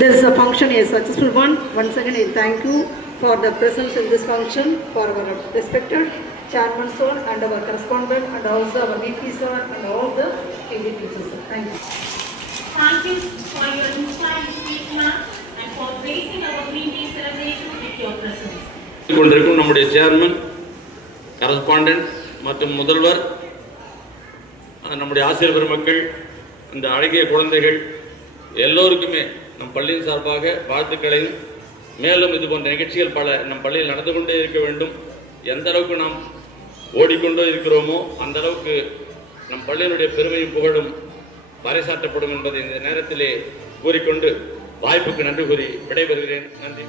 This is a function, a successful one. Once again, I thank you for the presence in this function, for our respected chairman sir and our correspondent and also our VP sir and all the AVPs sir. Thank you. Thank you for your inspiring speech, ma'am, and for gracing our Green Day celebration with your presence. கொண்டிருக்கும் நம்முடைய chairman, correspondent மற்றும் முதல்வர், நம்முடைய ஆசிரியர் பெருமக்கள், அந்த அழகிய குழந்தைகள் எல்லோருக்குமே நம் பள்ளியின் சார்பாக வாழ்த்துக்களையும், மேலும் இது போன்ற நிகழ்ச்சிகள் பல நம் பள்ளியில் நடந்து கொண்டே இருக்க வேண்டும். எந்த அளவுக்கு நாம் ஓடிக்கொண்டே இருக்கிறோமோ அந்த அளவுக்கு நம் பள்ளியினுடைய பெருமையும் புகழும் பறைசாற்றப்படும் என்பதை இந்த நேரத்திலே கூறிக்கொண்டு வாய்ப்புக்கு நன்றி கூறி விடைபெறுகிறேன். நன்றி.